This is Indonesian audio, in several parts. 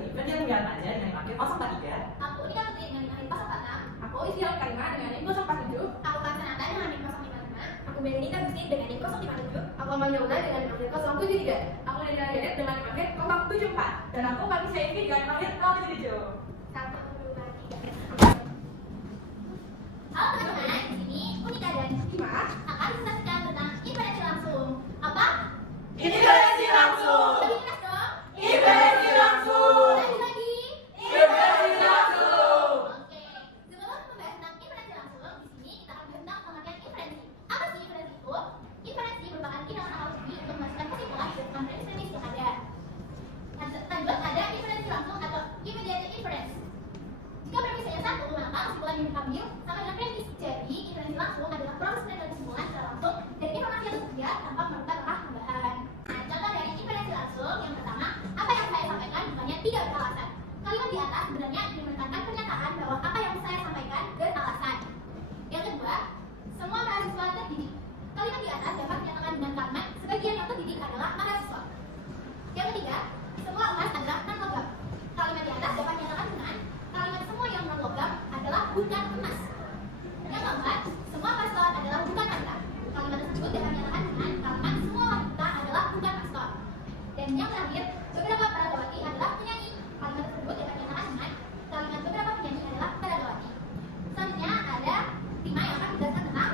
sebagai event yang menjalan aja dengan IMAKIR 043. Aku Ida Putri dengan NIM 046. Aku Isyarat Karima dengan NIM 047. Aku Kansanata dengan NIM 055. Aku Benedita Gusti dengan NIM 057. Aku Amalia Una dengan NIM 073. Aku Neda Janet dengan NIM 074. Dan aku Kami Syaiki dengan NIM 077. 1, 2, 3. Halo teman-teman, di sini Unika dan Dima akan menjelaskan tentang interaksi langsung. Apa? Interaksi langsung. Lebih keras dong. Interaksi langsung. Lagi. Interaksi langsung. Oke. Sebelum membahas tentang interaksi langsung, di sini kita akan bahas tentang pengertian inferensi. Apa sih inferensi itu? Inferensi merupakan tindakan analogi untuk memastikan kesimpulan berdasarkan premis yang ada. Lanjut, ada inferensi langsung atau immediate inference. Jika premisnya satu, maka kesimpulan yang diambil sama dengan premis. Jadi, inferensi langsung adalah proses pengambilan kesimpulan secara langsung dari informasi yang tersedia tanpa memerlukan tambahan. Nah, contoh dari inferensi langsung yang pertama, apa yang saya sampaikan bukannya tidak beralasan. Kalimat di atas sebenarnya menekankan pernyataan bahwa apa yang saya sampaikan beralasan. Yang kedua, semua mahasiswa terdidik. Kalimat di atas dapat menyatakan dengan kalimat sebagian yang terdidik adalah mahasiswa. Yang ketiga, semua emas adalah non-logam. Kalimat di atas dapat menyatakan dengan kalimat semua yang non-logam adalah bukan emas. Yang keempat, semua paslon adalah bukan wanita. Kalimat tersebut dapat menyatakan dengan kalimat semua wanita adalah bukan paslon. Dan yang terakhir, beberapa peradawati adalah penyanyi. Kalimat tersebut dapat menyatakan dengan kalimat beberapa penyanyi adalah peradawati. Selanjutnya ada 5 yang akan menjelaskan tentang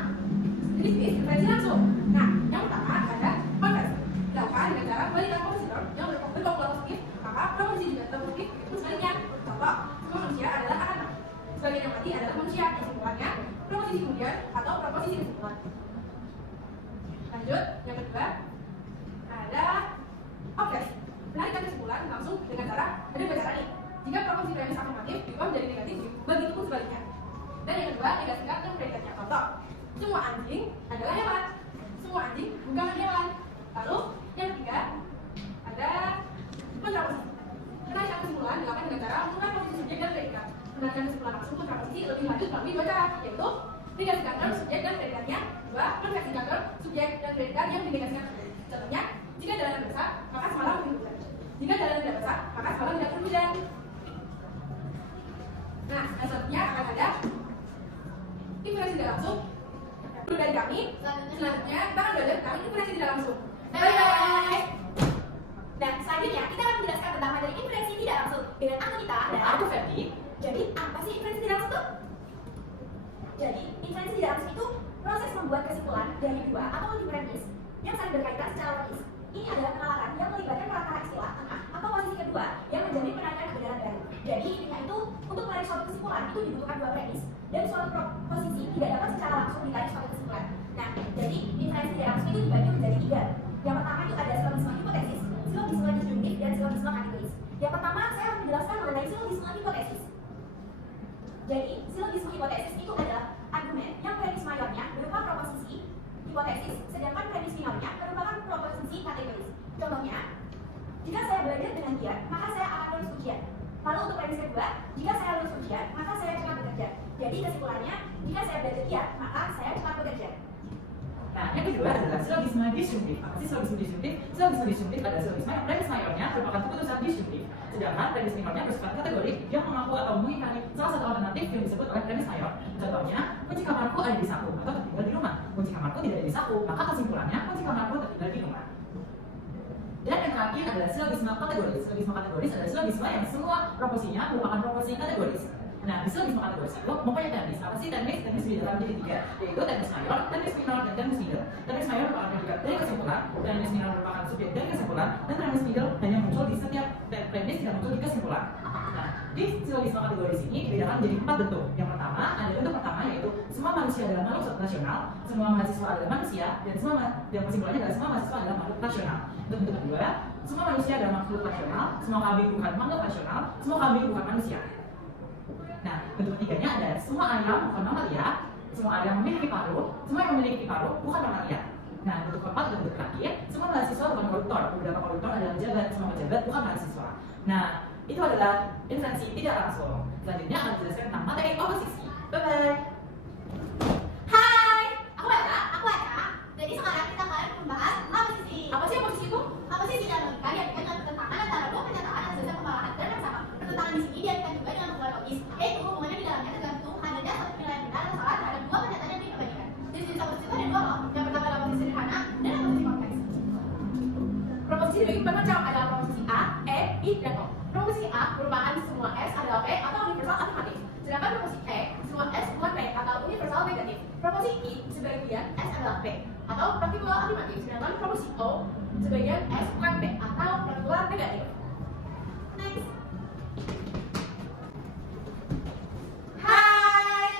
jenis inferensi langsung. Nah, yang pertama ada konversi. Dilakukan dengan cara membalikan kompositor yang berpopular positif, maka proposisi juga tetap positif, itu sebaliknya. Contoh, semua manusia adalah anak. Sebagian yang mati adalah manusia. Kesimpulannya, proposisi kemudian atau proposisi kesimpulan. Lanjut, yang kedua ada obses. Menarikkan kesimpulan langsung dengan cara ada dua cara nih. Jika proposisi premis afirmatif diubah menjadi negatif, begitupun sebaliknya. Dan yang kedua, negasikan dan predikatnya. Contoh, semua anjing adalah hewan. Semua anjing bukan hewan. Lalu yang ketiga ada kontraposisi. Menarikkan kesimpulan dilakukan dengan cara mengubah posisi subjek dan predikat. Menarikkan kesimpulan langsung kontraposisi lebih lanjut melalui dua cara, yaitu negasikan term subjek dan predikatnya. Dua, konversikan term subjek dan predikat yang dinegasikan subjek. Contohnya, jika jalan besar, maka semalam mungkin hujan. Jika jalan tidak besar, maka semalam tidak perlu hujan. Nah, selanjutnya akan ada inferensi tidak langsung. Dulu dari kami, selanjutnya kita akan belajar tentang inferensi tidak langsung. Bye-bye! Dan selanjutnya kita akan menjelaskan tentang materi inferensi tidak langsung dengan Antonita dan Aku Ferdi. Jadi, apa sih inferensi tidak langsung itu? Jadi, inferensi tidak langsung itu proses membuat kesimpulan dari dua atau lebih premis yang saling berkaitan secara logis. Ini adalah penalaran yang melibatkan kata istilah tengah atau posisi kedua yang menjamin penarikan kebenaran baru. Jadi, intinya itu untuk menarik suatu kesimpulan itu dibutuhkan dua premis dan suatu proposisi tidak dapat secara langsung ditarik suatu kesimpulan. Nah, jadi inferensi tidak langsung itu dibagi menjadi tiga. Yang pertama itu ada silogisme hipotesis, silogisme disjungtif, dan silogisme kategoris. Yang pertama saya akan menjelaskan mengenai silogisme hipotesis. Jadi, silogisme hipotesis itu adalah argumen yang premis mayornya berupa proposisi hipotesis, sedangkan premis minornya merupakan proposisi kategoris. Contohnya, jika saya belajar dengan giat, maka saya akan lulus ujian. Lalu untuk premis kedua, jika saya lulus ujian, maka saya cepat bekerja. Jadi kesimpulannya, jika saya belajar giat, maka saya cepat bekerja. Nah, yang kedua adalah silogisme disjungtif. Apa sih silogisme disjungtif? Silogisme disjungtif adalah silogisme yang premis mayornya merupakan keputusan disjungtif, sedangkan premis minornya bersifat kategorik yang mengaku atau mengingkari salah satu alternatif yang disebut oleh premis mayor. Contohnya, kunci kamarku ada di saku atau tertinggal di rumah. Kunci kamarku tidak ada di saku, maka kesimpulannya kunci kamarku tertinggal di rumah. Dan yang terakhir adalah silogisme kategoris. Silogisme kategoris adalah silogisme yang semua proposinya merupakan proposisi kategoris. Nah, di silogisme kategoris itu mempunyai temis. Apa sih temis? Temis bisa dalam menjadi tiga, yaitu temis mayor, temis minor, dan temis middle. Temis mayor merupakan predikat dari kesimpulan, temis minor merupakan subjek dari kesimpulan, dan temis middle hanya muncul di setiap premis tidak muncul di kesimpulan. Nah, di silogisme kategoris ini dibedakan menjadi 4 bentuk. Yang pertama, ada bentuk pertama yaitu semua manusia adalah makhluk rasional, semua mahasiswa adalah manusia, dan kesimpulannya adalah semua mahasiswa adalah makhluk rasional. Untuk bentuk kedua, semua manusia adalah makhluk rasional, semua kambing bukan makhluk rasional, semua kambing bukan manusia. Nah, bentuk ketiganya ada semua ayam bukan mamalia, semua ayam memiliki paruh, semua yang memiliki paruh bukan mamalia. Nah, bentuk keempat dan bentuk terakhir, semua mahasiswa bukan koruptor, beberapa koruptor adalah pejabat, semua pejabat bukan mahasiswa. Nah, itu adalah inferensi tidak langsung. Selanjutnya akan dijelaskan tentang materi oposisi. Bye-bye. Hai, aku Ella, aku Eka. Jadi sekarang kita akan membahas oposisi. Apa sih oposisi itu? Oposisi dalam logika yang dengan pertentangan antara dua pernyataan yang sesuai pembalahan dan sama. I dan O. Proposisi A merupakan semua S adalah P atau universal afirmatif. Sedangkan proposisi E, semua S bukan P atau universal negatif. Proposisi I, sebagian S adalah P atau partikular afirmatif. Sedangkan proposisi O, sebagian S bukan P atau partikular negatif. Next. Hai,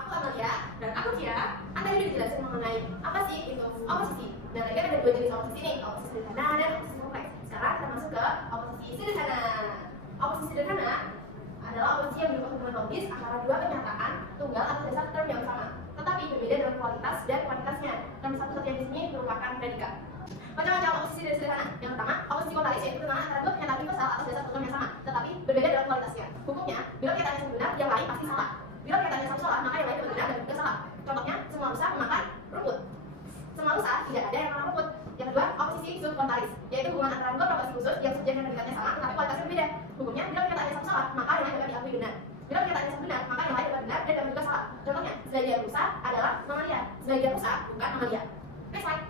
aku Amalia. Dan aku Cia. Anda udah dijelasin mengenai apa sih itu oposisi. Dan tadi kan ada dua jenis oposisi nih, oposisi sederhana dan oposisi kompleks. Sekarang kita masuk ke oposisi sederhana. Oposisi sederhana adalah oposisi yang berupa hubungan logis antara dua pernyataan tunggal atas dasar term yang sama, tetapi berbeda dalam kualitas dan kuantitasnya. Term satu-satunya di sini merupakan predikat. Macam-macam oposisi sederhana. Yang pertama, oposisi kualitatif yaitu pertentangan antara dua pernyataan universal atas dasar term yang sama, tetapi berbeda dalam kualitasnya. Hukumnya, bila pernyataannya satu benar, yang lain pasti salah. Bila pernyataannya satu salah, maka yang lain benar dan juga salah. Contohnya, semua rusa memakan rumput. Semua rusa tidak ada yang makan rumput. Yang kedua, oposisi subkontraris, yaitu hubungan antara dua proporsi khusus yang subjek dan predikatnya sama, tetapi kualitasnya berbeda. Hukumnya, bila pernyataannya satu salah, maka yang lain dapat diakui benar. Bila pernyataannya satu benar, maka yang lain dapat benar dan dapat juga salah. Contohnya, sebagian rusa adalah mamalia, sebagian rusa bukan mamalia. Next slide.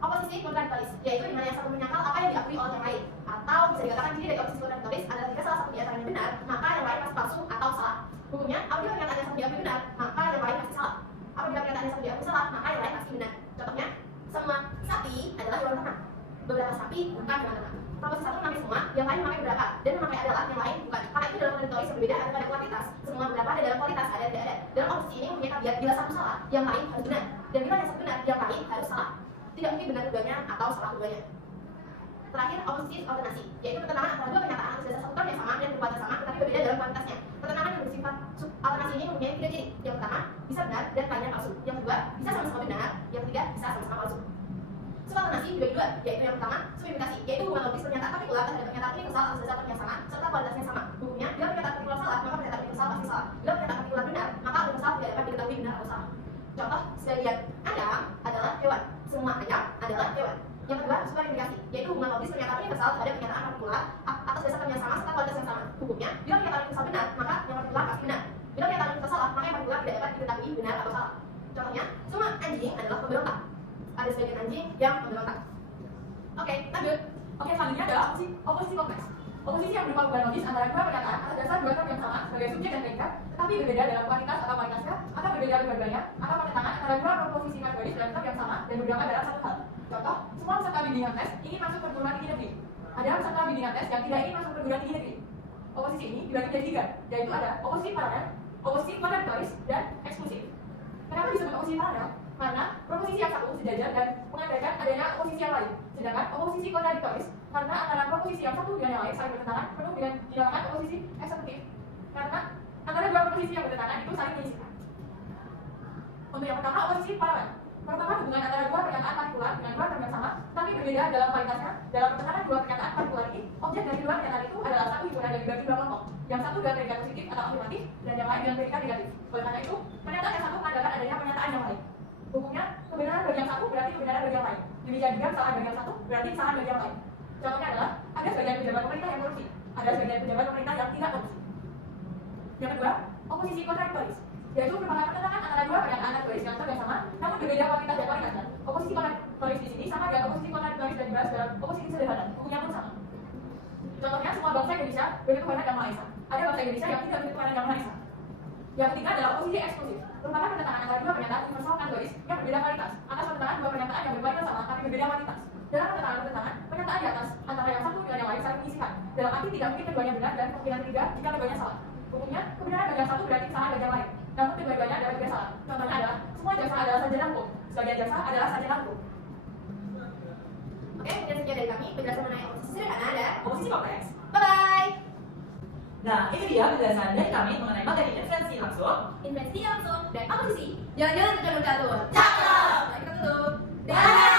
Oposisi kontradiktoris, yaitu di mana yang satu menyangkal apa yang diakui oleh yang lain. Atau bisa dikatakan ciri dari oposisi kontradiktoris adalah jika salah satu di antaranya benar, maka yang lain pasti palsu atau salah. Hukumnya, apabila pernyataan yang satu diakui benar, maka yang lain pasti salah. Apabila pernyataan yang satu diakui salah, maka yang lain pasti benar. Contohnya, semua sapi adalah hewan ternak. Beberapa sapi bukan hewan ternak. Proposisi satu memakai semua, yang lain memakai beberapa, dan memakai adalah yang lain bukan. Karena itu dalam kontradiktoris yang berbeda ada pada kuantitas. Semua beberapa ada dalam kualitas, ada tidak ada. Dalam oposisi ini mempunyai tabiat bila satu salah, yang lain harus benar. Dan bila yang satu benar, yang lain harus salah. Tidak mungkin benar keduanya atau salah keduanya. Terakhir, oposisi alternasi, yaitu pertentangan antara dua pernyataan atas dasar satu term yang sama dan berkualitas sama, tetapi berbeda dalam kuantitasnya. Pertentangan yang bersifat alternasi ini mempunyai tiga ciri. Yang pertama, bisa benar dan lainnya palsu. Yang kedua, bisa sama-sama benar. Yang ketiga, bisa sama-sama palsu. Subalternasi dibagi dua, yaitu yang pertama, subimitasi, yaitu hubungan logis pernyataan partikular terhadap pernyataan universal atas dasar term yang sama, serta kualitasnya sama. Hukumnya, bila pernyataan partikular salah, maka pernyataan universal pasti salah. Bila pernyataan partikular benar, maka universal tidak dapat diketahui benar atau salah. Contoh, sebagian ayam adalah hewan, semua ayam adalah hewan. Yang kedua, superimplikasi, yaitu hubungan logis pernyataan universal terhadap pernyataan partikular atas dasar term yang sama serta kualitas yang sama. Hukumnya, bila pernyataan universal benar, maka yang partikular pasti benar. Bila pernyataan universal salah, maka yang partikular tidak dapat diketahui benar atau salah. Contohnya, semua anjing adalah pemberontak. Ada sebagian anjing yang memberontak. Oke, lanjut. Oke, selanjutnya adalah oposisi kompleks. Oposisi yang berupa hubungan logis antara dua pernyataan atas dasar dua term yang sama sebagai subjek dan predikat, tetapi berbeda dalam kuantitas atau kualitasnya, atau berbeda dua-duanya, atau pertentangan antara dua proposisi kategoris dalam term yang sama dan berbeda dalam satu hal. Contoh, semua peserta bimbingan tes ingin masuk perguruan tinggi negeri. Ada peserta bimbingan tes yang tidak ingin masuk perguruan tinggi negeri. Oposisi ini dibagi menjadi tiga, yaitu ada oposisi paralel, oposisi kontradiktoris, dan eksklusif. Kenapa disebut oposisi paralel? Karena proposisi yang satu sejajar dan mengandaikan adanya oposisi yang lain. Sedangkan oposisi kontradiktoris karena antara proposisi yang satu dengan yang lain saling bertentangan penuh dengan dinamakan oposisi eksekutif. Karena antara dua proposisi yang bertentangan itu saling menyisihkan. Untuk yang pertama, oposisi paralel. Pertama, hubungan antara dua pernyataan partikular dengan dua term yang sama, tapi berbeda dalam kualitasnya. Dalam pertentangan dua pernyataan partikular ini, objek dari dua pernyataan itu adalah satu himpunan dari dibagi dua kelompok. Yang satu dengan predikat positif atau afirmatif, dan yang lain dengan predikat negatif. Oleh karena itu, pernyataan yang satu mengandalkan adanya pernyataan yang lain. Hukumnya, kebenaran bagi yang satu berarti kebenaran bagi yang lain. Demikian juga kesalahan bagi yang satu berarti kesalahan bagi yang lain. Contohnya adalah, ada sebagian pejabat pemerintah yang korupsi, ada sebagian pejabat pemerintah yang tidak korupsi. Yang kedua, oposisi kontradiktoris, yaitu merupakan pertentangan antara dua pernyataan kategoris yang sama, namun berbeda kuantitas dan kualitasnya. Oposisi kontradiktoris di sini sama dengan oposisi kontradiktoris dan dibahas dalam oposisi sederhana, hukumnya pun sama. Contohnya, semua bangsa Indonesia berketuhanan yang Maha Esa. Ada bangsa Indonesia yang tidak berketuhanan yang Maha Esa. Yang ketiga adalah oposisi eksklusif, merupakan pertentangan antara dua pernyataan universal kategoris yang berbeda kualitas atas pertentangan dua pernyataan yang berkualitas sama tapi berbeda kuantitas. Dalam pertentangan pernyataan di atas antara yang satu dengan yang lain saling menyisihkan. Dalam arti tidak mungkin keduanya benar dan kemungkinan ketiga jika keduanya salah. Hukumnya, kebenaran bagi yang satu berarti kesalahan bagi yang lain. Namun kedua-duanya adalah juga salah. Contohnya adalah semua jasa adalah sarjana hukum, sebagian jasa adalah sarjana hukum. Oke, mungkin sekian dari kami penjelasan mengenai oposisi sederhana dan Oposisi kompleks. bye bye. Nah, itu dia penjelasan dari kami mengenai materi inferensi langsung. Inversi langsung dan oposisi. Jangan-jangan tercatur. Cakep. Nah, kita tutup. Dadah.